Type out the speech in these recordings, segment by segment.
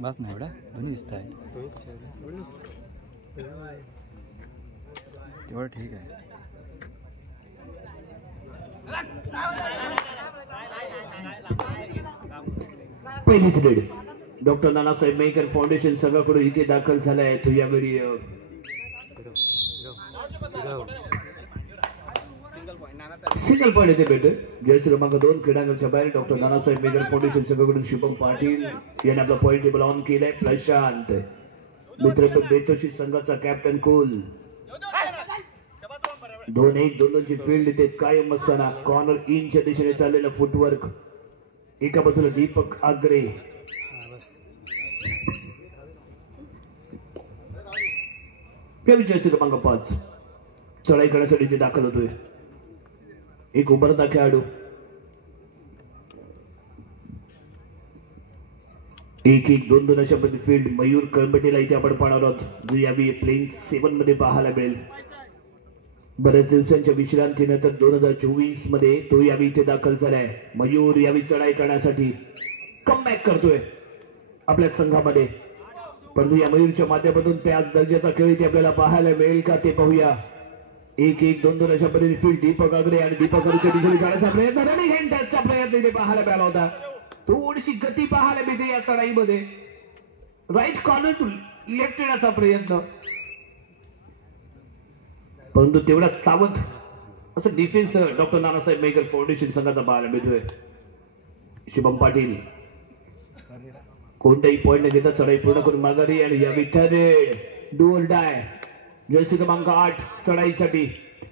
बस नाही एवढा दोन्ही दिसत आहे तेवढं ठीक आहे. पहिलीच red doctor Nanasaheb Mekar foundation संघाकडून इथे दाखल झाला आहे. तो यावेळी सिंगल पॉइंट येथे भेटेल. जयश्री क्रमांक 2 क्रीडांगणच्या बाहेर डॉक्टर नानासाहेब मेकर फाउंडेशन संघाकडून शुभम पाटील यांनी आपला पॉइंट टेबल ऑन केलाय. प्रशांत मित्र बेतोशी संघाचा कॅप्टन कुल 2-1 दोनची फील्ड इथे कायम असताना कॉर्नर इनच्या दिशेने चाललेलं फुटवर्क. एका बाजूला दीपक आगरे जयश्री क्रमांक 5 चढाई करण्यासाठी ते दाखल होतोय. एक उभरता खेळाडू 1-1 2-2 अशा पद्धती फील्ड. मयूर कळंबटेला इथे आपण पाहणार आहोत जो यावेळी प्लेइंग 7 मध्ये पाहायला मिळेल. बऱ्याच दिवसांच्या विश्रांतीनंतर 2024 मध्ये तो यावेळी इथे दाखल झालाय. मयूर यावेळी चढाई करण्यासाठी कमबॅक करतोय आपल्या संघामध्ये. परंतु या मयूरच्या माध्यमातून त्या दर्जाचा खेळ इथे आपल्याला पाहायला मिळेल का ते पाहूया. 1-1 2-2 अशा पद्धतीने फील्ड. दीपक आगरे आणि दीपक आगरेच्या दिशेने जाण्याचा प्रयत्न रनिंग हँड टचचा प्रयत्न इथे पाहायला मिळाला होता. थोडीशी गती पाहायला मिळते या चढाईमध्ये. राईट कॉर्नर टू लेफ्ट येण्याचा प्रयत्न परंतु तेवढा सावध असं defence doctor Nanasaheb Mekar foundation संघाचा पाहायला मिळतोय. शुभम पाटील कोणताही पॉइंट न घेता चढाई पूर्ण करून माघारी आणि या Vitthal do or die. Jersey क्रमांक 8 चढाईसाठी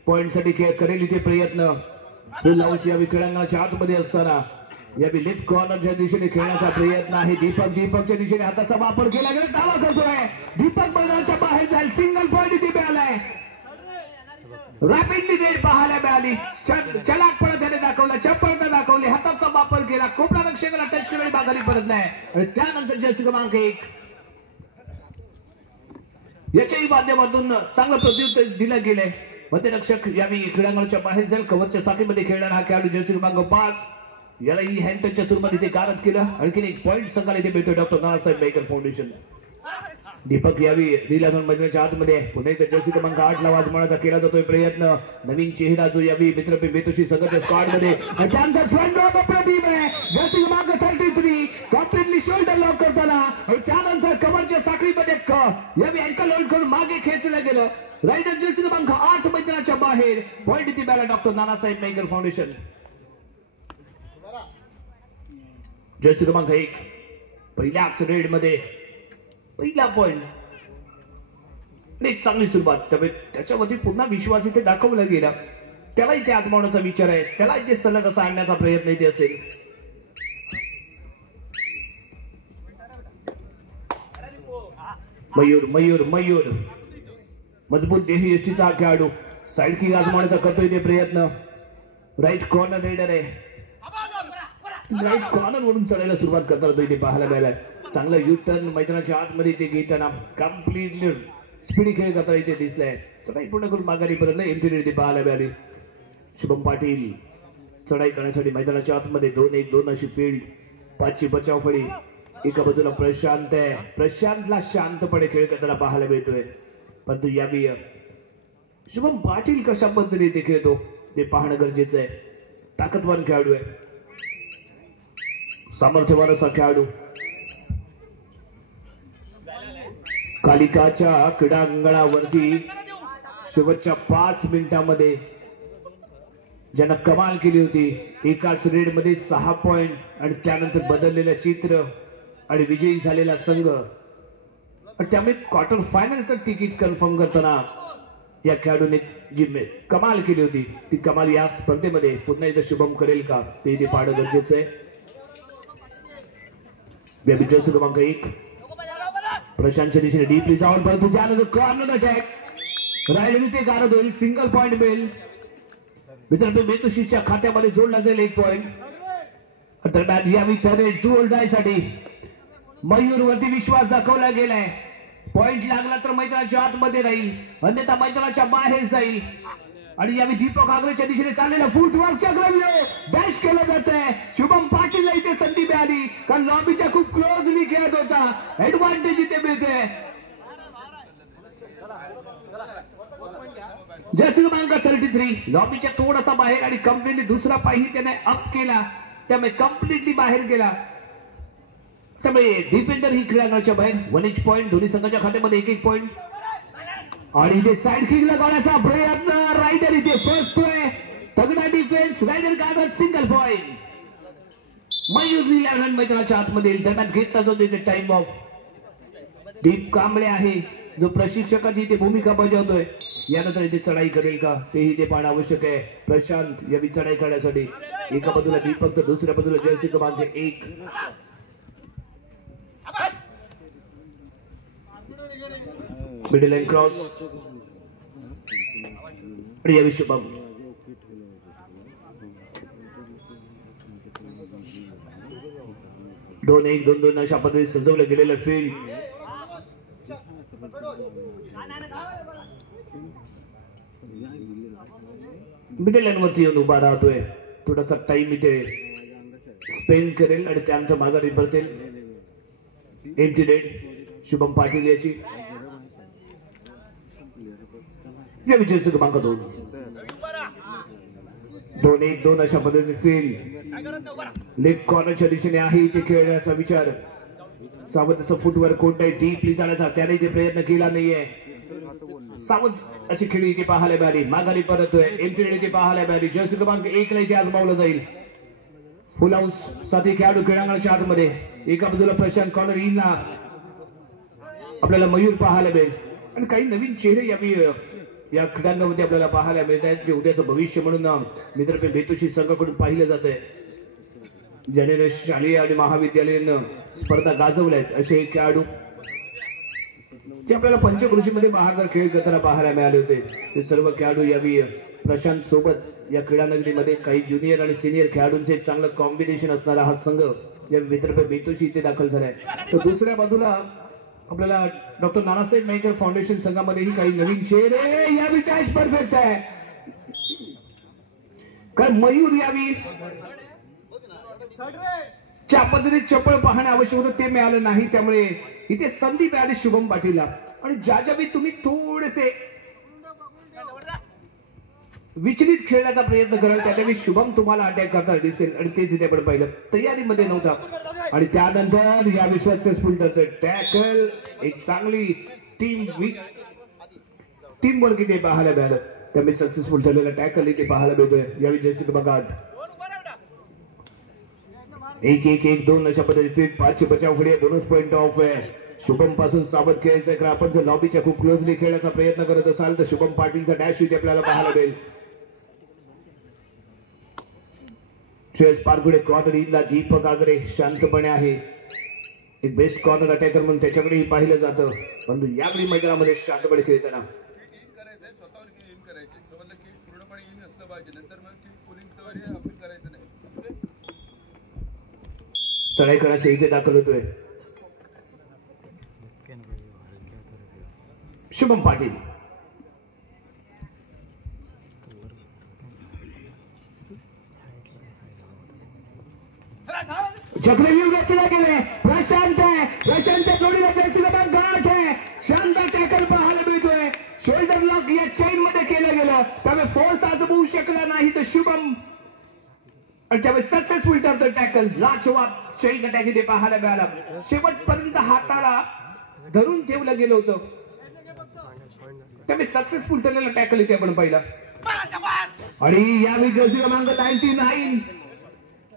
पॉइंट साठी करेल इथे प्रयत्न. या खेळांगणाच्या आतमध्ये असताना या लेफ्ट कॉर्नरच्या दिशेने खेळण्याचा प्रयत्न आहे. दीपकच्या दिशेने हाताचा वापर केला गेला. दावा करतोय दीपक मैदानाच्या बाहेर जाईल. सिंगल पॉइंट इथे मिळालाय. रॅपिडली रेड पाहायला मिळाली. चलाकपणा त्याने दाखवला. चपळता दाखवली. हाताचा वापर केला. कोपरा रक्षकाला टच केला माघारी परत नाही. आणि त्यानंतर जर्सी क्रमांक 1 याच्याही माध्यमातून चांगलं प्रत्युत्तर दिलं गेलंय. मध्यरक्षक यावेळी क्रीडांगणाच्या बाहेर जाईल. कव्हरच्या साखळीमध्ये खेळणारा हा खेळाडू जर्सी क्रमांक 5 यालाही हँड टचच्या सुरुवात इथे गारद केलं. आणखीन एक पॉइंट संघाला इथे भेटतो डॉक्टर नानासाहेब मेकर फाउंडेशन. दीपक यावी लीलाधन मैदानाच्या आतमध्ये पुन्हा एकदा जर्सी क्रमांक 8 ला वाजवण्याचा केला जातोय प्रयत्न. नवीन चेहरा जो यावी मित्र बेतोशी संघाच्या स्क्वॉड मध्ये त्यांचा फ्रंट रॉ अप्रतिम आहे. जर्सी क्रमांक 33 कॉम्प्लिटली शोल्डर लॉक करताना त्यानंतर कव्हरच्या साखळीमध्ये यावी अँकल होल्ड करून मागे खेचलं गेलं. रायडर जर्सी क्रमांक 8 मैदानाच्या बाहेर. पॉइंट इथे मिळाला doctor Nanasaheb Mekar foundation. Jersey क्रमांक 1 पहिल्याच रेड मध्ये पहिला पॉइंट. एक चांगली सुरुवात. त्यामुळे त्याच्यामध्ये पुन्हा विश्वास इथे दाखवला गेला. त्याला इथे आजमावण्याचा विचार आहे. त्याला इथे सलग असा आणण्याचा प्रयत्न इथे असेल. मयूर मजबूत देही यष्टीचा खेळाडू साइड किक आजमावण्याचा करतोय ते प्रयत्न. राईट कॉर्नर रेडर आहे. राईट कॉर्नर वरून चढायला सुरुवात करतात इथे पाहायला मिळालाय. चांगला यू टर्न मैदानाच्या आतमध्ये ते घेताना कम्प्लिटली स्पीडी खेळ करता इथे दिसलाय. चढाई पूर्ण करून माघारी परत एमटी इथे पाहायला मिळाली. शुभम पाटील चढाई करण्यासाठी मैदानाच्या आतमध्ये 2-1 2 अशी फील्ड. 5ची बचाव फळी. एका बाजूला प्रशांत आहे. प्रशांतला शांतपणे खेळ करताना पाहायला मिळतोय. परंतु यावी शुभम पाटील कशा पद्धतीने ते खेळतो ते पाहणं गरजेचं आहे. ताकदवान खेळाडू आहे. सामर्थ्यवान असा खेळाडू. कालिकाच्या क्रीडांगणावरती शेवटच्या 5 मिनिटांमध्ये ज्यानं कमाल केली होती. एकाच रेड मध्ये 6 पॉइंट आणि त्यानंतर बदललेलं चित्र आणि विजयी झालेला संघ. त्यामुळे क्वार्टर फायनलचं तिकीट कन्फर्म करताना या खेळाडूने जी कमाल केली होती ती कमाल या स्पर्धेमध्ये पुन्हा एकदा शुभम करेल का ते इथे पाहणं गरजेचं आहे. जर्सी क्रमांक 1 प्रशांतच्या दिशेने डीपली जाऊन परंतु त्यानंतर कॉर्नर अटॅक राहिलेली ते गारद होईल. सिंगल पॉइंट मिळेल. मित्रांनो बेतोशीच्या खात्यामध्ये जोडला जाईल 1 पॉइंट. दरम्यान यावी ठरेल डू ऑर डाय साठी मयूर वरती विश्वास दाखवला गेलाय. पॉइंट लागला तर मैदानाच्या आतमध्ये राहील अन्यथा मैदानाच्या बाहेर जाईल. आणि यावी दीपक आगरेच्या दिशेने चाललेला फुटवर्कच्या ग्रव्य डॅश केलं जात आहे. शुभम पाटील इथे संधी मिळाली. कारण लॉबीच्या खूप क्लोजली खेळत होता. ऍडव्हान्टेज इथे मिळते. जर्सी क्रमांक 33 लॉबीच्या थोडासा बाहेर आणि कम्प्लिटली दुसरा पायही त्याने अप केला, त्यामुळे कम्प्लिटली बाहेर गेला. त्यामुळे डिफेंडर ही क्रीडांगणाच्या बाहेर. 1 पॉइंट दोन्ही संघाच्या खात्यामध्ये 1 पॉइंट. आणि इथे साइड किक लगावण्याचा प्रयत्न. रायडर इथे फसतोय. तगडा डिफेन्स. रायडर कागद सिंगल पॉइंट. मयूर 11 मैदानाच्या आतमध्ये दरम्यान घेतला जो तिथे टाइम ऑफ. दीप कांबळे आहे जो प्रशिक्षकाची इथे भूमिका बजावतोय. यानंतर इथे चढाई करेल का तेही ते पाहणं आवश्यक आहे. प्रशांत यावी चढाई करण्यासाठी एका बाजूला दीपक तर दुसऱ्या बाजूला जर्सी क्रमांक 1. मिडल लाईन क्रॉस आणि यावी शुभम. दोन 1-2-2 अशा पद्धतीने सजवलं गेलेलं फील्ड. मिडल लाईन वरती येऊन उभा राहतोय. थोडासा टाइम इथे स्पेंड करेल आणि त्यानंतर माघारी परतेल. एम्प्टी नेट शुभम पाटील याची. या विजय क्रमांक 2. 2-1-2 अशा पद्धतीने फील्ड लेफ्ट कॉर्नरच्या दिशेने आहे इथे खेळण्याचा विचार. सावंतचा फुटवर कोणताही डीपली जाण्याचा त्याने इथे प्रयत्न केला नाहीये. सावंत अशी खेळी इथे पाहायला मिळाली. माघारी परतोय. एम्प्टी नेट इथे पाहायला मिळाली. जर्सी क्रमांक 1 ला इथे आजमावलं जाईल. फुल हाऊस साठी खेळाडू क्रीडांगणाच्या आतमध्ये. एका बाजूला प्रशांत कॉर्नर इनला आपल्याला मयूर पाहायला मिळेल आणि काही नवीन चेहरे या क्रीडांगणामध्ये आपल्याला पाहायला मिळत आहेत जे उद्याचं भविष्य म्हणून मित्रपे बेतुशी संघाकडून पाहिलं जात आहे. ज्याने शालेय आणि महाविद्यालयीन स्पर्धा गाजवल्या आहेत असे खेळाडू जे आपल्याला पंचकृषीमध्ये महागार खेळ करताना पाहायला मिळाले होते. ते सर्व खेळाडू यावी प्रशांत सोबत या क्रीडानगरीमध्ये काही ज्युनियर आणि सिनियर खेळाडूंचे चांगलं कॉम्बिनेशन असणारा हा संघ या मित्रपे बेतुशी इथे दाखल झालाय. तर दुसऱ्या बाजूला आपल्याला डॉक्टर नानासाहेब मेहकर फाउंडेशन संघामध्येही काही नवीन चेहरे. यावी टॅच परफेक्ट आहे. कारण मयूर यावी च्या पद्धतीने चपळ पाहणे आवश्यक होतं ते मिळालं नाही. त्यामुळे इथे संधी मिळाली शुभम पाटीलला. आणि ज्यावेळी तुम्ही थोडेसे विचलित खेळण्याचा प्रयत्न कराल त्यावेळी शुभम तुम्हाला अटॅक करता दिसेल आणि तेच इथे आपण पाहिलं. तयारीमध्ये नव्हता आणि त्यानंतर यावी सक्सेसफुल ठरतोय टॅकल. एक चांगली टीम वर्क इथे पाहायला मिळालं. त्यामुळे सक्सेसफुल ठरलेला टॅकल इथे पाहायला मिळतोय. यावी जर्सी क्रमांक 8. 1-1-1-2 अशा पद्धतीने 5 बचाव खडी. 2 पॉइंट ऑफ आहे. शुभम पासून सावध खेळायचं कारण आपण जर लॉबीच्या खूप क्लोजली खेळण्याचा प्रयत्न करत असाल तर शुभम पाटीलचा डॅश इथे आपल्याला पाहायला मिळेल. श्रेयस पारगुडे कॉर्नर इनला. दीपक आगरे शांतपणे आहे. एक बेस्ट कॉर्नर अटॅकर म्हणून त्याच्याकडेही पाहिलं जातं. परंतु यावेळी मैदानामध्ये शांतपणे खेळताना चढाई करायचं इथे दाखल होतोय शुभम पाटील. चक्रव्यूह घेतला गेले. प्रशांत आहे. प्रशांतच्या जोडीला जर्सी क्रमांक 8 आहे. शानदार टॅकल पाहायला मिळतोय. शोल्डर लॉक या चेन मध्ये केलं गेलं त्यामुळे फोर्स आज होऊ शकला नाही तर शुभम आणि त्यामुळे सक्सेसफुल ठरतो टॅकल. लाजवाब चेन अटॅक इथे पाहायला मिळाला. शेवटपर्यंत हाताला धरून ठेवलं गेलं होतं त्यामुळे सक्सेसफुल ठरलेला टॅकल इथे आपण पाहिला. आणि यावेळी जर्सी क्रमांक 99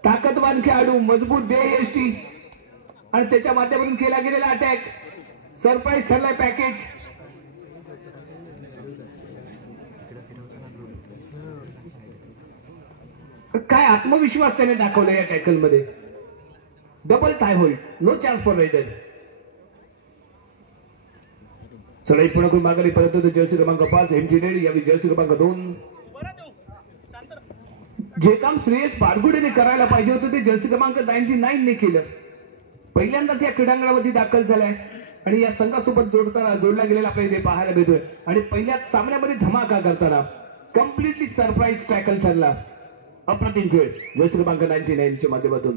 ताकदवान खेळाडू मजबूत देहयष्टी आणि त्याच्या माध्यमातून केला गेलेला अटॅक सरप्राईज ठरलाय पॅकेज. काय आत्मविश्वास त्याने दाखवला या टॅकल मध्ये. Double thigh hold. No chance for raider. चढाई पुन्हा करून माघारी परत होतो जर्सी क्रमांक 5 एम्प्टी नेट. यावेळी जर्सी क्रमांक 2. जे काम श्रेयस पारगुडेने करायला पाहिजे होतं ते जर्सी क्रमांक 99 ने केलं. पहिल्यांदाच या क्रीडांगणामध्ये दाखल झालाय आणि या संघासोबत जोडला गेलेला आपल्याला इथे पाहायला मिळतोय. आणि पहिल्याच सामन्यामध्ये धमाका करताना कम्प्लिटली सरप्राईज टॅकल ठरला. अप्रतिम खेळ जर्सी क्रमांक 99 च्या माध्यमातून.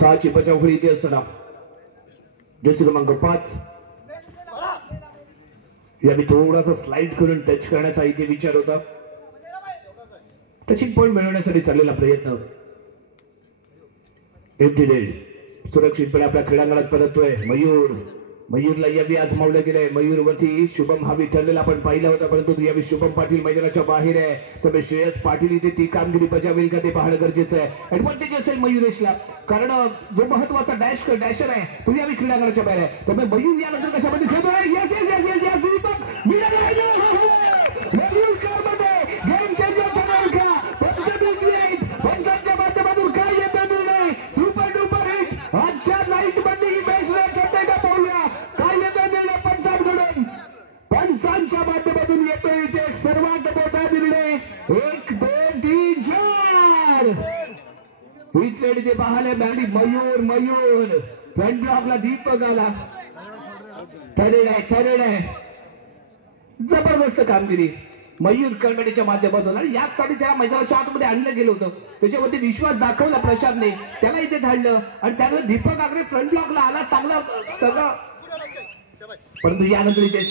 6ची बचाव फळी इथे असताना जर्सी क्रमांक 5 याने थोडासा स्लाइड करून टच करण्याचा इथे विचार होता. टचिंग पॉइंट मिळवण्यासाठी चाललेला प्रयत्न. सुरक्षितपणे आपल्या क्रीडांगणात परततोय मयूर. मयूरला यावी आजमावलं गेलंय. मयूर वरती शुभम हावी ठरलेला आपण पाहिला होता, परंतु यावी शुभम पाटील मैदानाच्या बाहेर आहे. त्यामुळे श्रेयस पाटील इथे ती कामगिरी बजावेल का ते पाहणं गरजेचं आहे. ऍडव्हान्टेज असेल मयुरेशला, कारण जो महत्वाचा डॅशर आहे तो यावी क्रीडांगणाच्या बाहेर आहे. त्यामुळे मयूर यानंतर कशामध्ये खेळतोय. मयूर गेम चेंजर ठरेल का. पंचांच्या माध्यमातून काय येतं निर्णय. सुपर डुपर हिट आजच्या नाईट मध्ये ही मॅच खेळते का पाहूया. काय येतं निर्णय पंचांकडून. पंचांच्या माध्यमातून येतोय इथे सर्वात मोठा निर्णय. 1 2 3 4 ही ट्रेड इथे पाहायला मिळाली. मयूर फ्रंट ब्लॉकला दीपक आला. ठरेल आहे जबरदस्त कामगिरी मयूर कळमेडीच्या माध्यमातून. आणि याचसाठी त्याला मैदानाच्या आतमध्ये आणलं गेलं होतं. त्याच्यावरती विश्वास दाखवला प्रशांतने, त्याला इथे धाडलं आणि त्यामुळे दीपक आगरे फ्रंट ब्लॉकला आला. चांगला सगळं, परंतु यानंतर इथे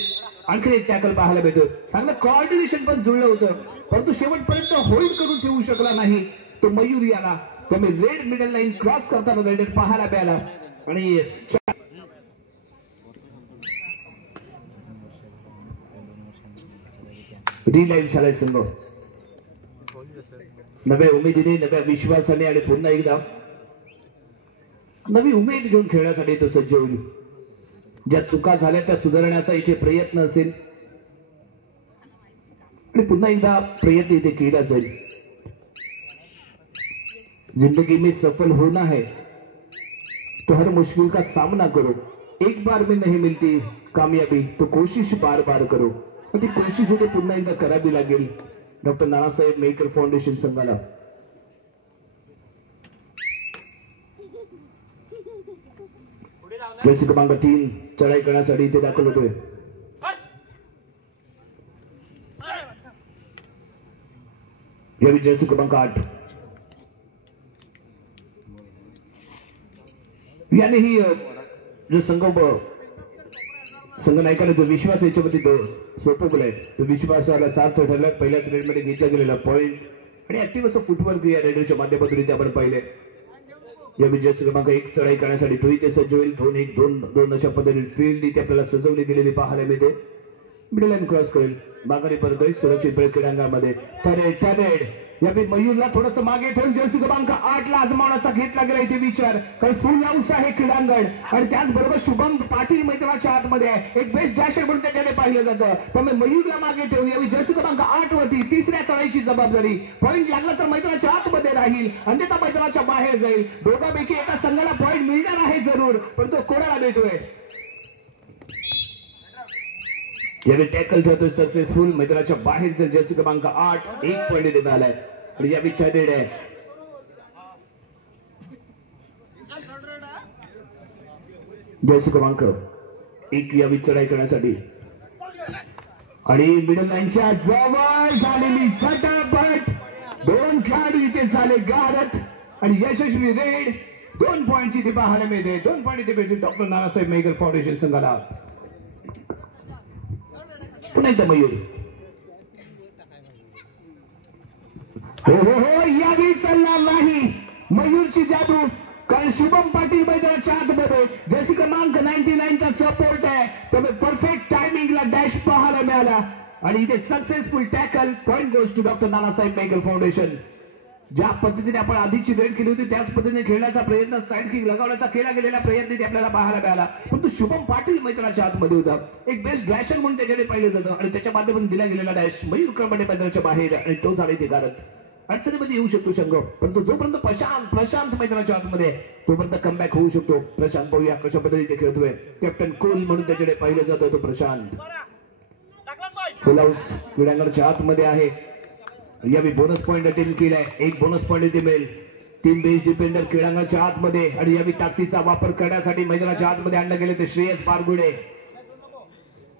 आणखी एक टॅकल पाहायला भेटतो. चांगलं कॉर्डिनेशन पण जुळलं होतं, परंतु शेवटपर्यंत होल्ड करून ठेवू शकला नाही तो मयूर याला. त्यामुळे रेड मिडल लाईन क्रॉस करताना रेड पाहायला मिळाला. आणि रिलाईव्ह झालाय संघ नव्या उमेदीने, नव्या विश्वासाने आणि पुन्हा एकदा नवी उमेद घेऊन खेळण्यासाठी तो सज्ज होईल. ज्या चुका झाल्या त्या सुधारण्याचा इथे प्रयत्न असेल आणि पुन्हा एकदा प्रयत्न इथे केला जाईल. जिंदगी में सफल होना है तो हर मुश्किल का सामना करो. एक बार में नहीं मिलती कामयाबी तो कोशिश बार बार करो. ती कोशिश इथे पुन्हा एकदा करावी लागेल डॉक्टर नानासाहेब मेकर फाउंडेशन संघाला. जर्सी क्रमांक 3 चढाई करण्यासाठी इथे दाखल होतोय. यावी जर्सी क्रमांक 8 याने ही जो संघ नायकाने जो विश्वास याच्यावरती सोपवलाय तो विश्वासाला सार्थ ठरला. पहिल्याच रेड मध्ये घेतला गेलेला पॉइंट आणि ऍक्टिव्ह असं फुटवर्क या रेडरच्या माध्यमातून इथे आपण पाहिले. या विजय क्रमांक 1 चढाई करण्यासाठी तोही ते सज्ज होईल. 2-1-2-2 अशा पद्धतीने फील्ड इथे आपल्याला सजवली गेलेली पाहायला मिळते. मिडल लाईन क्रॉस करेल, माघारी परतोय सुरक्षित क्रीडांगणामध्ये. ठरेल यावेळी मयूरला थोडस मागे ठेवून जर्सी क्रमांक 8 ला आजमावण्याचा घेतला गेला इथे विचार, कारण फुल हाऊस आहे क्रीडांगण. आणि त्याचबरोबर शुभम पाटील मैदानाच्या आतमध्ये आहे. एक बेस्ट डॅशर म्हणून त्याच्याने पाहिलं जातं. त्यामुळे मयूरला मागे ठेवून यावेळी जर्सी क्रमांक 8 वरती तिसऱ्या चढाईची जबाबदारी. पॉईंट लागला तर मैदानाच्या आतमध्ये राहील, अन्यथा मैदानाच्या बाहेर जाईल. दोघांपैकी एका संघाला पॉईंट मिळणार आहे जरूर, पण तो कोणाला भेटतोय. यावेळी टॅकल ठरतोय सक्सेसफुल. मैदानाच्या बाहेर जर जर्सी क्रमांक 8 1 पॉईंट इथे मिळालाय आणि यावेळी ठरलेलं आहे. जर्सी क्रमांक 1 यावेळी चढाई करण्यासाठी आणि मिडल लाईनच्या जवळ झालेली झटापट. 2 खेळाडू इथे झाले गारद आणि यशस्वी रेड. 2 पॉईंट इथे पाहायला मिळते. 2 पॉईंट इथे भेटतील डॉक्टर नानासाहेब मेकर फाउंडेशन संघाला. पुन्हा एकदा मयूर. हो यावेळी चालणार नाही मयूरची जादू, कारण शुभम पाटील मैदानाच्या आतमध्ये जर्सी क्रमांक 99 चा सपोर्ट आहे. त्यामुळे परफेक्ट टायमिंगला डॅश पाहायला मिळाला आणि इथे successful tackle. Point goes to doctor Nanasaheb Mekar foundation. ज्या पद्धतीने आपण आधीची रेड केली होती त्याच पद्धतीने खेळण्याचा प्रयत्न, साइड किक लगावण्याचा केला गेलेला प्रयत्न आपल्याला पाहायला मिळाला. परंतु शुभम पाटील मैदानाच्या आतमध्ये होता. एक बेस्ट डॅशर म्हणून त्याच्याने पाहिलं जातं आणि त्याच्या माध्यमातून दिला गेलेला डॅश मयूर क्रमांक मैदानाच्या बाहेर आणि तो झाले ते कारण अडचणीमध्ये येऊ शकतो संघ. परंतु जोपर्यंत प्रशांत मैदानाच्या आतमध्ये तोपर्यंत कमबॅक होऊ शकतो. प्रशांत पाहूया कशा पद्धतीने खेळतोय. कॅप्टन कूल म्हणून त्याच्याकडे पाहिलं जातं तो प्रशांत. फुल हाऊस क्रीडांगणाच्या आतमध्ये आहे. यावेळी बोनस पॉईंट अटेम्प्ट केलाय. 1 बोनस पॉईंट इथे मिळेल. 3 बेस डिफेंडर क्रीडांगणाच्या आतमध्ये आणि यावेळी ताकदीचा वापर करण्यासाठी मैदानाच्या आतमध्ये आणलं गेले ते श्रेयस बारगुडे.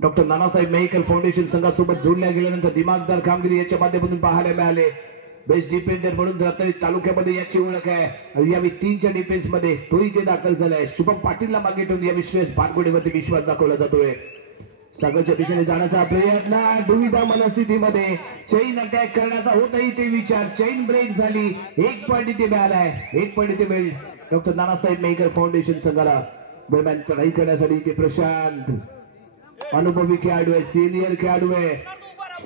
डॉक्टर नानासाहेब मेकर फाउंडेशन संघासोबत जोडल्या गेल्यानंतर दिमागदार कामगिरी याच्या माध्यमातून पाहायला मिळाले. बेस्ट डिफेंडर म्हणून जातोय तालुक्यामध्ये याची ओळख आहे आणि यावेळी 3च्या डिफेन्स मध्ये तोही ते दाखल झालाय. शुभम पाटीलला मागे ठेवून यावेळी श्रेयस बारगोडेवरती विश्वास दाखवला जातोय. सागरच्या दिशेने जाण्याचा प्रयत्न दुविधा मनस्थितीमध्ये चैन अटॅक करण्याचा होताही ते विचार. चैन ब्रेक झाली. 1 पॉईंट इथे मिळालाय. 1 पॉईंट इथे मिळेल डॉक्टर नानासाहेब मेहकर फाउंडेशन संघाला. दरम्यान चढाई करण्यासाठी ते प्रशांत अनुभवी खेळाडू आहे. सिनियर खेळाडू आहे.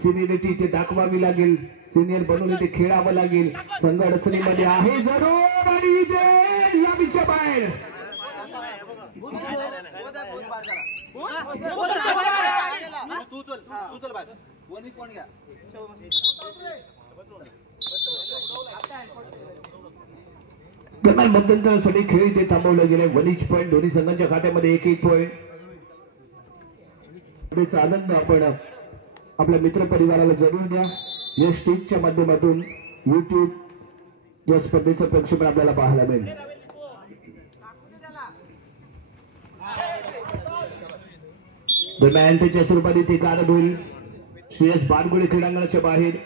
सिनियरिटी ते दाखवावी लागेल. सिनियर बनवून ते खेळावं लागेल. संघ अडचणीमध्ये आहे जरूर आणि इथे या विषया बाहेर दरम्यान मध्यंतरासाठी खेळ इथे थांबवलं गेले. 1 पॉईंट दोन्ही संघांच्या खात्यामध्ये 1 पॉईंट. आनंद आपण आपल्या मित्र परिवाराला जरूर द्या. या स्टेजच्या माध्यमातून YouTube या स्पर्धेचं प्रक्षेपण आपल्याला पाहायला मिळेल. दरम्यान त्याच्या स्वरूपात इथे कारद होईल. श्रेयस बारगोडे क्रीडांगणाच्या बाहेर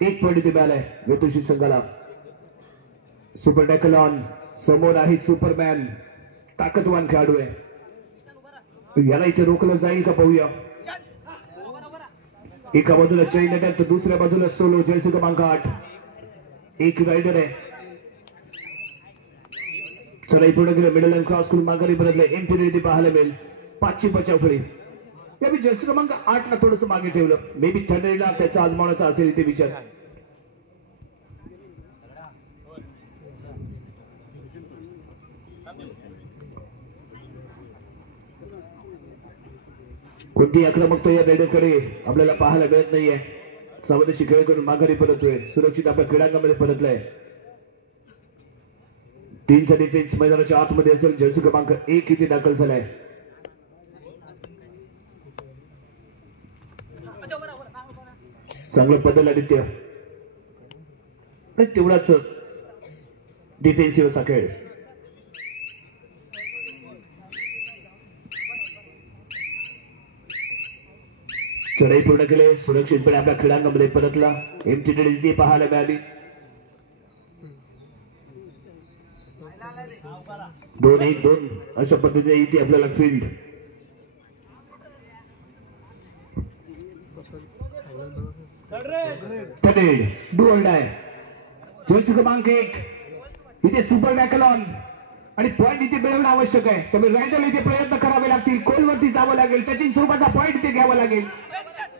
1 पॉईंट इथे मिळालाय वेतुशी संघाला. सुपर टॅकल ऑन समोर आहे सुपरमॅन. ताकदवान खेळाडू आहे. याला इथे रोखलं जाईल का पाहूया. एका बाजूला चैन अटॅक तर दुसऱ्या बाजूला सोलो. जर्सी क्रमांक 8 एक रायडर आहे. चढाई पूर्ण केलं. मिडल लाईन क्रॉस करून माघारी परतले. एमटी पाहायला मिळेल. 5ची बचाव फळी. यावेळी जर्सी क्रमांक 8 ला थोडंसं मागे ठेवलं. मे बी थंडरीला त्याचा आजमावण्याचा असेल इथे विचार. कोणती आक्रमकता या रेडरकडे आपल्याला पाहायला मिळत नाहीये. सावधशी खेळ करून माघारी परततोय. सुरक्षित आपल्या क्रीडांगणामध्ये परतलाय. 3चा डिफेन्स मैदानाच्या आतमध्ये असेल. जर्सी क्रमांक 1 इथे दाखल झालाय. चांगलं बदल आदित्य. तेवढाच डिफेन्सिव्ह असा खेळ. चढाई पूर्ण केले. सुरक्षितपणे आपल्या क्रीडांगणामध्ये परतला. एमटी पाहायला मिळाली. 2-1-2 अशा पद्धतीने इथे आपल्याला फील्ड. डू आहे. जर्सी क्रमांक 1 इथे सुपर टॅकल ऑन आणि पॉईंट इथे मिळवणं आवश्यक आहे. त्यामुळे रायडरला इथे प्रयत्न करावे लागतील. कोलवरती जावं लागेल. टचिंग स्वरूपाचा पॉईंट इथे घ्यावा लागेल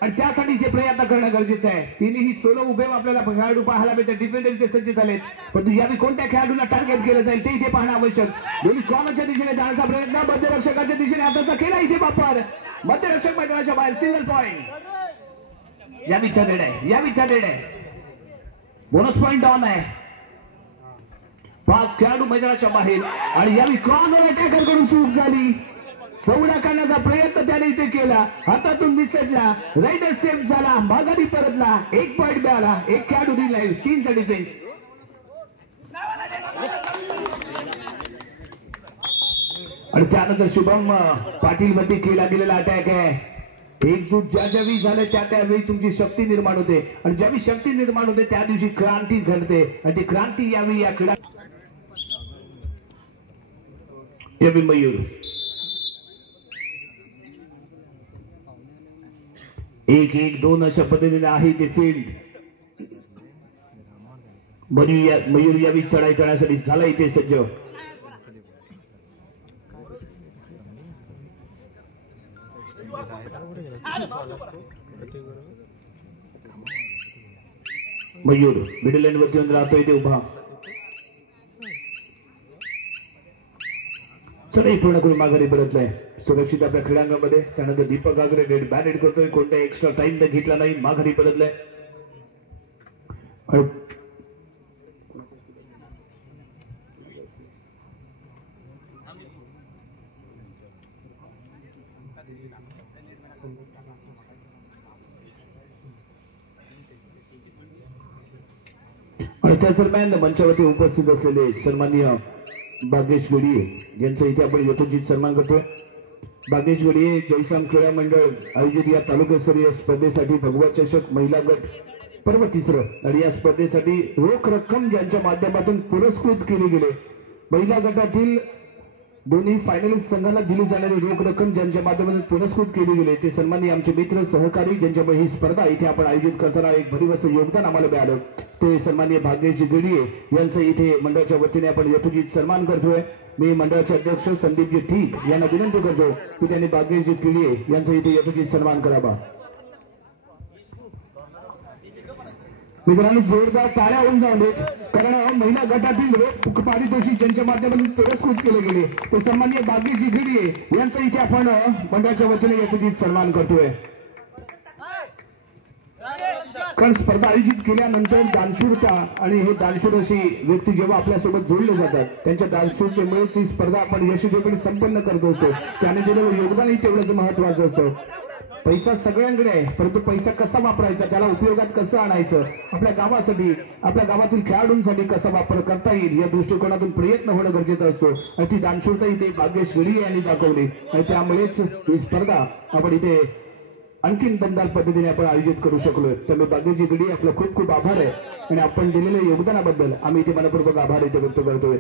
आणि त्यासाठी इथे प्रयत्न करणं गरजेचं आहे. तिन्ही सोलो उभे आपल्याला खेळाडू पाहायला मिळते. डिफेंडर इथे सज्ज झालेत. परंतु यावेळी कोणत्या खेळाडूला टार्गेट केलं जाईल ते इथे पाहणं आवश्यक. दोन्ही कॉर्नरच्या दिशेने जाण्याचा प्रयत्न. मध्यरक्षकाच्या दिशेने हाताचा केला इथे वापर. मध्यरक्षक मैदानाच्या बाहेर. Single point. या विचार आहे. बोनस पॉईंट ऑन आहे. 5 खेळाडू मैदानाच्या बाहेर आणि यावेळी कॉर्नर अटॅकर कडून चूक झाली. चौडा करण्याचा प्रयत्न त्याने इथे केला. हातातून निसटला. रायडर सेफ झाला. माघारी परतला. 1 पॉईंट मिळाला. 1 खेळाडू दिला. 3चा डिफेन्स. आणि त्यानंतर शुभम पाटील वरती केला गेलेला अटॅक आहे. एकजूट ज्या ज्यावेळी झाले त्यावेळी तुमची शक्ती निर्माण होते आणि ज्यावेळी शक्ती निर्माण होते त्या दिवशी क्रांती घडते आणि ती क्रांती यावेळी या क्रीडा. यावेळी मयूर 1-1-2 अशा पद्धतीने आहे ते फील्ड. मयूर यावेळी चढाई करण्यासाठी झाला इथे सज्ज. मयूर मिडल लाईन वरती राहतोय ते उभा. चढाई पूर्ण करून माघारी परतलाय. सुरक्षित आपल्या क्रीडांगणामध्ये. त्यानंतर दीपक आगरे रेड बॅनेट करतोय. कोणत्या एक्स्ट्रा टाइम न घेतला नाही. माघारी परतलाय. आणि त्या दरम्यान मंचावरती उपस्थित असलेले सन्माननीय भाग्येश गोडिये यांचं इथे आपण यथोचित सन्मान करतोय. भाग्येश गोडिये जयसाम क्रीडा मंडळ आयोजित या तालुकास्तरीय स्पर्धेसाठी भगवा चषक महिला गट पर्व तिसरं आणि या स्पर्धेसाठी रोख रक्कम ज्यांच्या माध्यमातून पुरस्कृत केली गेले महिला गटातील दोन्ही फायनलिस्ट संघांना दिली जाणारी रोख रक्कम ज्यांच्या माध्यमातून पुरस्कृत केली गेली ते सन्माननीय आमचे मित्र सहकारी ज्यांच्यामुळे ही स्पर्धा इथे आपण आयोजित करताना एक भरीव योगदान आम्हाला मिळालं ते सन्माननीय भाग्यजी गिडिये यांचं इथे मंडळाच्या वतीने आपण यथोचित सन्मान करतोय मी मंडळाचे अध्यक्ष संदीपजी ठीक यांना विनंती करतो की त्यांनी भाग्यजी गिडिये यांचा इथे यथोचित सन्मान करावा मित्रांनो जोरदार टाळ्या होऊन जाऊन देत कारण महिला गटातील रोख पारितोषिक ज्यांच्या माध्यमातून पुरस्कृत केले गेले ते सन्माननीय भाग्यजी गिडिये यांचा इथे आपण मंडळाच्या वतीने यथोचित सन्मान करतोय कारण स्पर्धा आयोजित केल्यानंतर दानशूरता आणि हे दानशूर अशी व्यक्ती जेव्हा आपल्यासोबत जोडले जातात त्यांच्या दानशूरतेमुळेच ही स्पर्धा आपण यशस्वीपणे संपन्न करत असतो त्याने दिलेलं योगदानही तेवढंच महत्वाचं असतं पैसा सगळ्यांकडे आहे परंतु पैसा कसा वापरायचा त्याला उपयोगात कसं आणायचं आपल्या गावासाठी आपल्या गावातील खेळाडूंसाठी कसा वापर करता येईल या दृष्टिकोनातून प्रयत्न होणं गरजेचं असतो आणि ती दानशूरता इथे भाग्यश्री यांनी दाखवली आणि त्यामुळेच ही स्पर्धा आपण इथे आणखीन दमदार पद्धतीने आपण आयोजित करू शकलोय त्यामुळे भाग्यजी गिडी आपलं खूप खूप आभार आहे आणि आपण दिलेल्या योगदानाबद्दल आम्ही इथे मनपूर्वक आभार इथे व्यक्त करतोय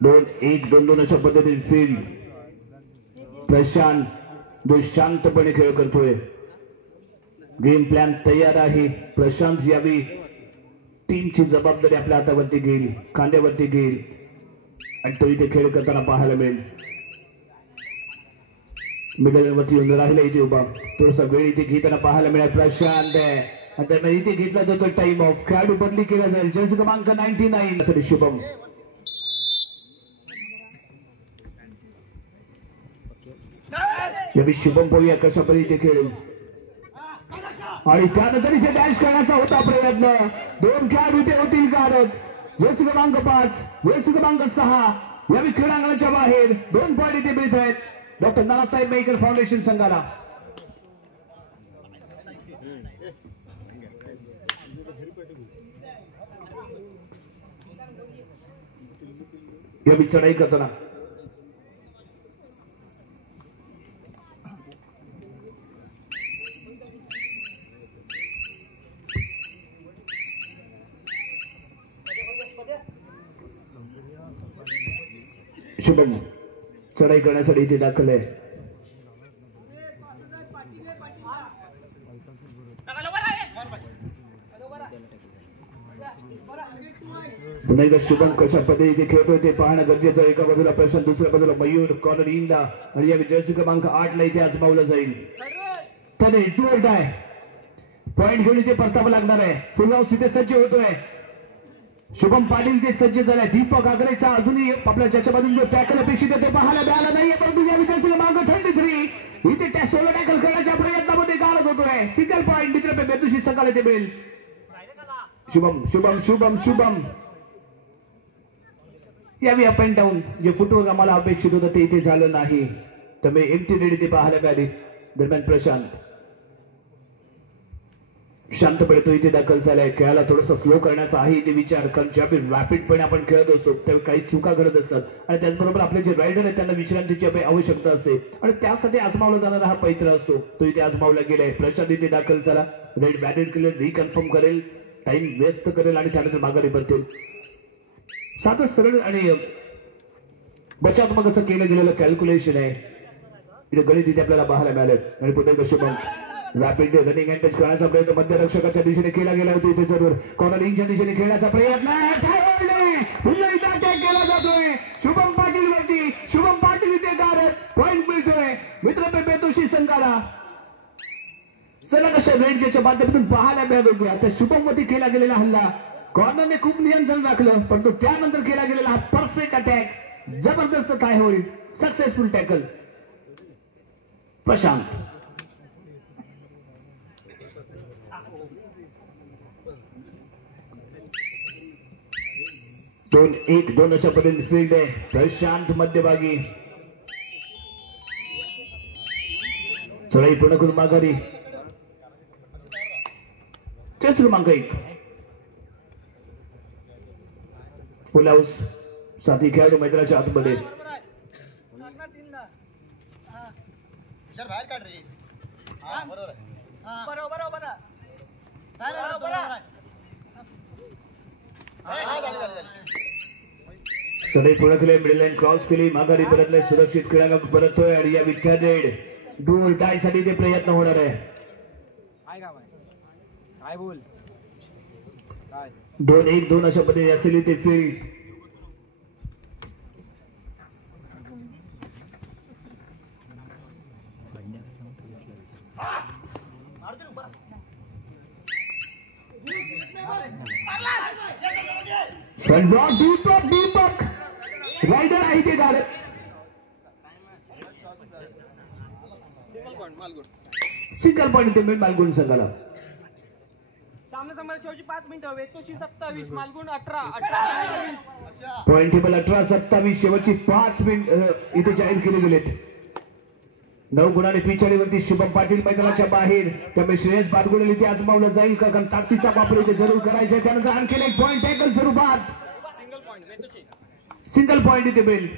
2-1-2-2 अशा पद्धतीने फील्ड प्रशांत जो शांतपणे खेळ करतोय गेम प्लॅन तयार आहे प्रशांत यावी टीमची जबाबदारी आपल्या हातावरती घेईल खांद्यावरती घेईल आणि तो इथे खेळ करताना पाहायला मिळेल मिडलवरती येऊन राहिला इथे उभा थोडासा वेळ इथे घेताना पाहायला मिळेल प्रशांत आणि त्यांना इथे घेतला जातो टाइम ऑफ खेळाडू बदली केला जाईल जर्सी क्रमांक 99 शुभम यावी शुभम पाहूया कशा पद्धतीने खेळेल आणि त्यानंतर इथे डॅश करण्याचा होता प्रयत्न दोन खेळाडू इथे होतील कारत जर्सी क्रमांक 5 जर्सी क्रमांक 6 यावी क्रीडांगणाच्या बाहेर 2 पॉइंट इथे मिळत आहेत डॉक्टर नानासाहेब मेकर फाउंडेशन संघाला यावी चढाई करताना शुभम चढाई करण्यासाठी इथे दाखल आहे पुन्हा एकदा शुभम कशा पद्धतीने खेळतोय ते पाहणं गरजेचं एका बाजूला प्रशांत दुसऱ्या बाजूला मयूर कॉर्नर इंदा आणि या जर्सी क्रमांक 8 ला इथे आजमावलं जाईल त्याने टूअर्ड आहे पॉइंट घेऊन इथे परतावं लागणार आहे फुल हाऊस इथे सज्ज होतोय शुभम पाटील ते सज्ज झालाय दीपक आगरेचा अजूनही आपल्या ज्याच्या बाजून जो टॅकल अपेक्षित आहे ते पाहायला मिळालं नाहीये परंतु या विजय क्रमांक 33 इथे सोलो टॅकल करण्याच्या प्रयत्नामध्ये गारद होतोय सिंगल पॉइंट मित्र पे बेदुशी सकाळी ते बेल शुभम शुभम शुभम शुभम यावी अप अँड डाऊन जे फुटवर्क आम्हाला अपेक्षित होतं ते इथे झालं नाही त्यामुळे एमटी रेडी ते पाहायला मिळाली दरम्यान प्रशांत शांतपणे तो इथे दाखल झालाय खेळाला थोडासा स्लो करण्याचा आहे इथे विचार कारण ज्यावेळी रॅपिडपणे आपण खेळत असतो त्यावेळी काही चुका घडत असतात आणि त्याचबरोबर आपले जे रायडर आहेत त्यांना विश्रांतीची आवश्यकता असते आणि त्यासाठी आजमावला जाणारा हा पैत्र असतो तो इथे आजमावला गेलाय प्रशांत इथे दाखल झाला रेड बॅटेड केले रिकन्फर्म करेल टाइम वेस्ट करेल आणि त्यानंतर माघारी पडतील साधं सरळ आणि बचात्मक असं केलं गेलेलं कॅल्क्युलेशन आहे इथे गणित इथे आपल्याला पाहायला मिळाले आणि पुढे Shubham rapid running and touch करण्याचा प्रयत्न मध्यरक्षकाच्या दिशेने केला गेला होता इथे जरूर कॉर्नर इंच्या दिशेने खेळण्याचा प्रयत्न पुन्हा इथे अटॅक केला जातोय शुभम पाटील वरती शुभम पाटील इथे गारत पॉइंट मिळतोय मित्र बेतोशी संघाला सलग अशा रेंजच्या माध्यमातून पाहायला मिळत होती आता शुभम वरती केला गेलेला हल्ला कॉर्नरने खूप नियंत्रण राखलं परंतु त्यानंतर केला गेलेला हा परफेक्ट अटॅक जबरदस्त काय होईल सक्सेसफुल टॅकल प्रशांत 2-1-2 अशा पद्धतीने फील्ड आहे प्रशांत मध्यभागी चढाई पूर्ण करून माघारी क्रमांक 1 फुल हाऊस साथी खेळाडू मैदानाच्या आतमध्ये सडे पुढे केले, मिडल लाईन क्रॉस केली, माघारी परतले, सुरक्षित खेळाला परततोय आणि या विठ्ठल रेड डू डाय साठी ते प्रयत्न होणार आहे. 2-1-2 अशा पद्धतीने असेल ते फील्ड. दीपक रायडर आहे ते गाड. सिंगल पॉईंट ते मालगुण संघाला. शेवटची 5 मिनिटं. वेतोची 27, मालगुण 18. Point table 18-27. शेवटची 5 मिनिट इथे जाहीर केले गेलेत. 9 गुणाने पिछाडीवरती शुभम पाटील मैदानाच्या बाहेर. त्यामुळे श्रेयस बारगुडे इथे आजमावलं जाईल का, कारण ताकदीचा वापर इथे जरूर करायचा आहे. त्यानंतर आणखी एक पॉईंट टॅकल स्वरूपात सिंगल पॉईंट इथे मिळेल.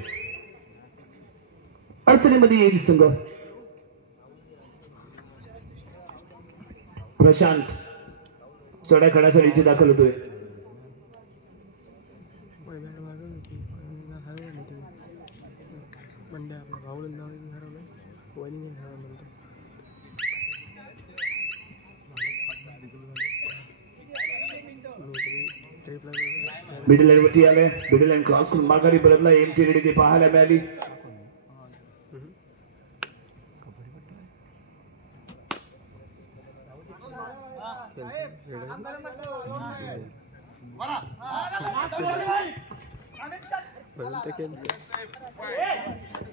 अडचणीमध्ये येईल संघ. प्रशांत चढ्या खड्यासाठी इथे दाखल होतोय. मिडल लाईन वरती आले, मिडल लाईन क्रॉस करून माघारी परतला. एमटी रेडी ते पाहायला मिळाली.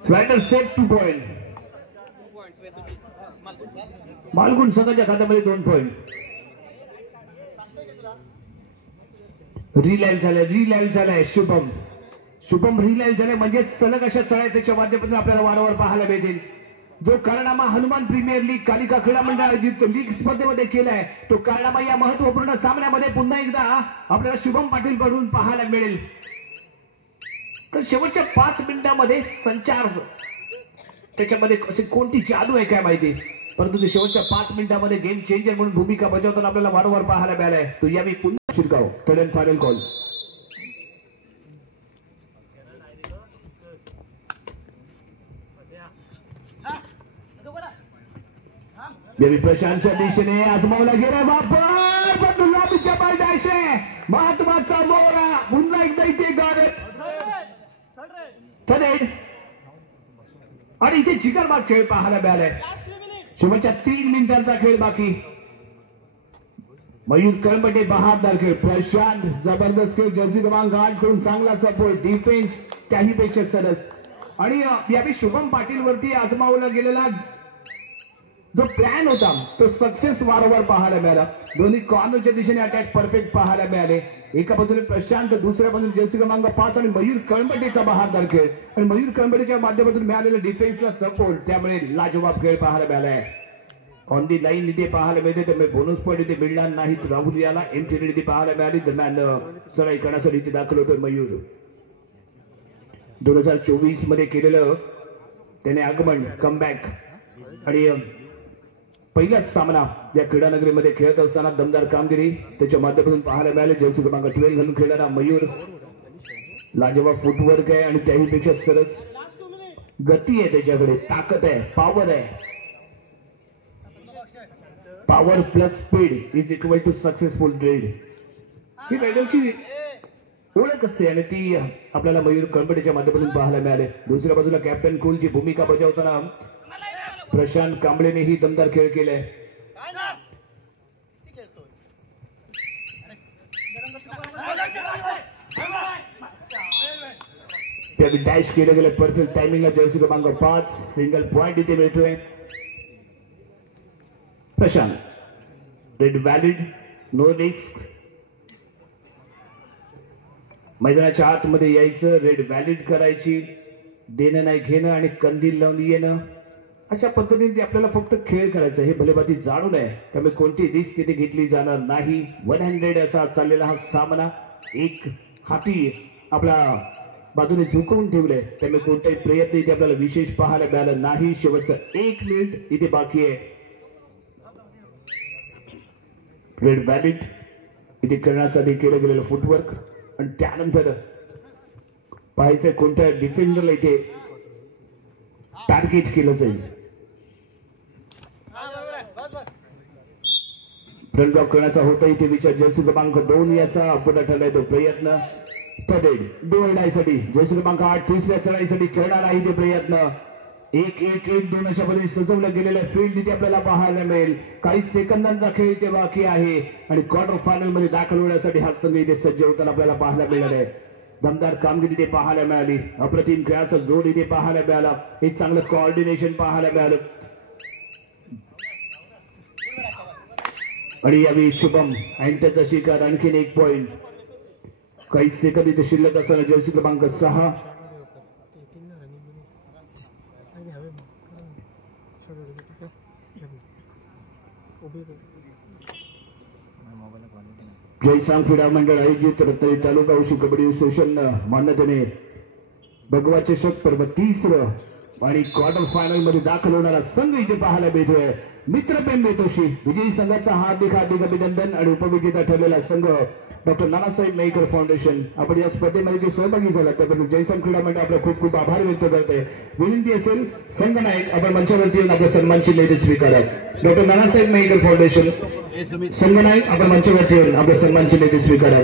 फ्लायटर सेट 2 पॉईंट. मालगुण संघाच्या खात्यामध्ये 2 पॉईंट. रिलाईव्ह झालाय शुभम रिलाईव्ह झालाय. म्हणजे सलग अशा चढायच्या माध्यमातून आपल्याला वारंवार पाहायला मिळतील. जो कारनामा हनुमान प्रीमियर लीग कालिका क्रीडा मंडळ आयोजित लीग स्पर्धेमध्ये केलाय, तो कारनामा या महत्वपूर्ण सामन्यामध्ये पुन्हा एकदा आपल्याला शुभम पाटील कडून पाहायला मिळेल. तर शेवटच्या 5 मिनिटांमध्ये संचार, त्याच्यामध्ये अशी कोणती जादू आहे काय माहिती, परंतु ते शेवटच्या 5 मिनिटांमध्ये गेम चेंजर म्हणून भूमिका बजावताना आपल्याला वारंवार पाहायला मिळालाय. तो यावेळी पुन्हा Shirgaon third and final call. प्रशांतच्या दिशेने आजमावला गेला वापर महत्वाचा मोहरा पुन्हा एकदा इथे गाडत आणि इथे जिगरबाज खेळ पाहायला मिळालाय. शेवटच्या 3 मिनिटांचा खेळ बाकी. मयूर कळंबटे बहादर खेळ. प्रशांत जबरदस्त खेळ. जर्सी क्रमांक 8 कडून चांगला सपोर्ट. डिफेन्स त्याही पेक्षा सरस. आणि यावेळी शुभम पाटील वरती आजमावला गेलेला जो प्लॅन होता तो सक्सेस वारंवार पाहायला मिळाला. दोन्ही कॉर्नरच्या दिशेने अटॅक परफेक्ट पाहायला मिळाले. एका बाजूने प्रशांत, दुसऱ्या बाजूने जर्सी क्रमांक 5 आणि मयूर कळंबटेचा बहादर खेळ. आणि मयूर कळंबटेच्या माध्यमातून मिळालेल्या डिफेन्सला सपोर्ट, त्यामुळे लाजवाब खेळ पाहायला मिळालाय. ऑन दी लाईन इथे पाहायला मिळते, त्यामुळे बोनस पॉईंट इथे मिळणार नाहीत. राहुल याला एमटी इथे पाहायला मिळाली. दरम्यान चढाई करण्यासाठी इथे दाखल होतोय मयूर. 2024 मध्ये केलेलं त्याने आगमन, कमबॅक आणि पहिलाच सामना या क्रीडानगरीमध्ये खेळत असताना दमदार कामगिरी त्याच्या माध्यमातून पाहायला मिळाले. जर्सी क्रमांक 12 घालून खेळणारा मयूर. लाजवाब फुटवर्क आहे आणि त्याही पेक्षा सरस गती आहे त्याच्याकडे, ताकद आहे, पॉवर आहे. Power plus speed is equal to successful drill. ही रायडरची ओळख असते आणि ती आपल्याला मयूर कळंबटेच्या माध्यमातून पाहायला मिळाले. दुसऱ्या बाजूला कॅप्टन कूलची भूमिका बजावताना प्रशांत कांबळेनेही दमदार खेळ केलाय. डॅश केलं गेलं परफेक्ट टायमिंगला. जर्सी क्रमांक 5 सिंगल पॉइंट इथे मिळतोय. Prashant raid valid, no risk. मैदानाच्या आतमध्ये यायचं, रेड व्हॅलिड करायची, देणं नाही घेणं आणि कंदील लावून येणं, अशा पद्धतीने आपल्याला फक्त खेळ करायचा हे भलेभाती जाणून आहे. त्यामुळे कोणती रिस्क तिथे घेतली जाणार नाही. 100 असा चाललेला हा सामना. एक हाती आपला बाजूने झुकवून ठेवले, त्यामुळे कोणताही प्रयत्न इथे आपल्याला विशेष पाहायला मिळाला नाही. शेवटचं 1 मिनिट इथे बाकी आहे. रेड बॅलेट इथे करण्याचा केलं गेलेलं फुटवर्क आणि त्यानंतर पाहायचं कोणत्या डिफेंडरला इथे टार्गेट केलं जाईल. फ्रंट ब्लॉक करण्याचा होता इथे विचार. जर्सी क्रमांक 2 याचा पुढे ठरलाय तो प्रयत्न. साठी जर्सी क्रमांक 8 तिसऱ्या चढाईसाठी खेळणार आहे ते प्रयत्न. 1-1-1-2 अशा पद्धतीने सजवलं गेलेलं फील्ड इथे आपल्याला पाहायला मिळेल. काही सेकंदांचा खेळ इथे बाकी आहे आणि क्वार्टर फायनल मध्ये दाखल होण्यासाठी हा संघ इथे सज्ज होताना आपल्याला पाहायला मिळणार आहे. दमदार कामगिरी इथे पाहायला मिळाली. अप्रतिम खेळाचा जोर इथे पाहायला मिळाला. एक चांगलं कोऑर्डिनेशन पाहायला मिळालं आणि यावेळी शुभम अँटरचा शिकार. आणखीन 1 पॉइंट. काही सेकंद इथे शिल्लक असताना जर्सी क्रमांक 6 जयसांग क्रीडा मंडळ आयोजित रत्नागिरी तालुका उशी कबड्डी असोसिएशन मान्यतेने भगवा चषक स्पर्धा 30 आणि क्वार्टर फायनल मध्ये दाखल होणारा संघ इथे पाहायला मिळतोय. मित्रप्रेम मेतोशी विजयी संघाचा हार्दिक अभिनंदन आणि उपविजेता ठरलेला संघ डॉक्टर नानासाहेब मेहकर फाउंडेशन. आपण या स्पर्धेमध्ये सहभागी झाला त्याबद्दल जयसांग क्रीडा मंडळ आपला खूप खूप आभार व्यक्त करते. विनंती असेल संघ नायक आपण मंचावरती येऊन आपल्या सन्मानची निधी स्वीकारा. डॉक्टर नानासाहेब मेहकर फाउंडेशन संघ नायक आपण मंचावरती येऊन आपल्या सन्मानची निधी स्वीकारा.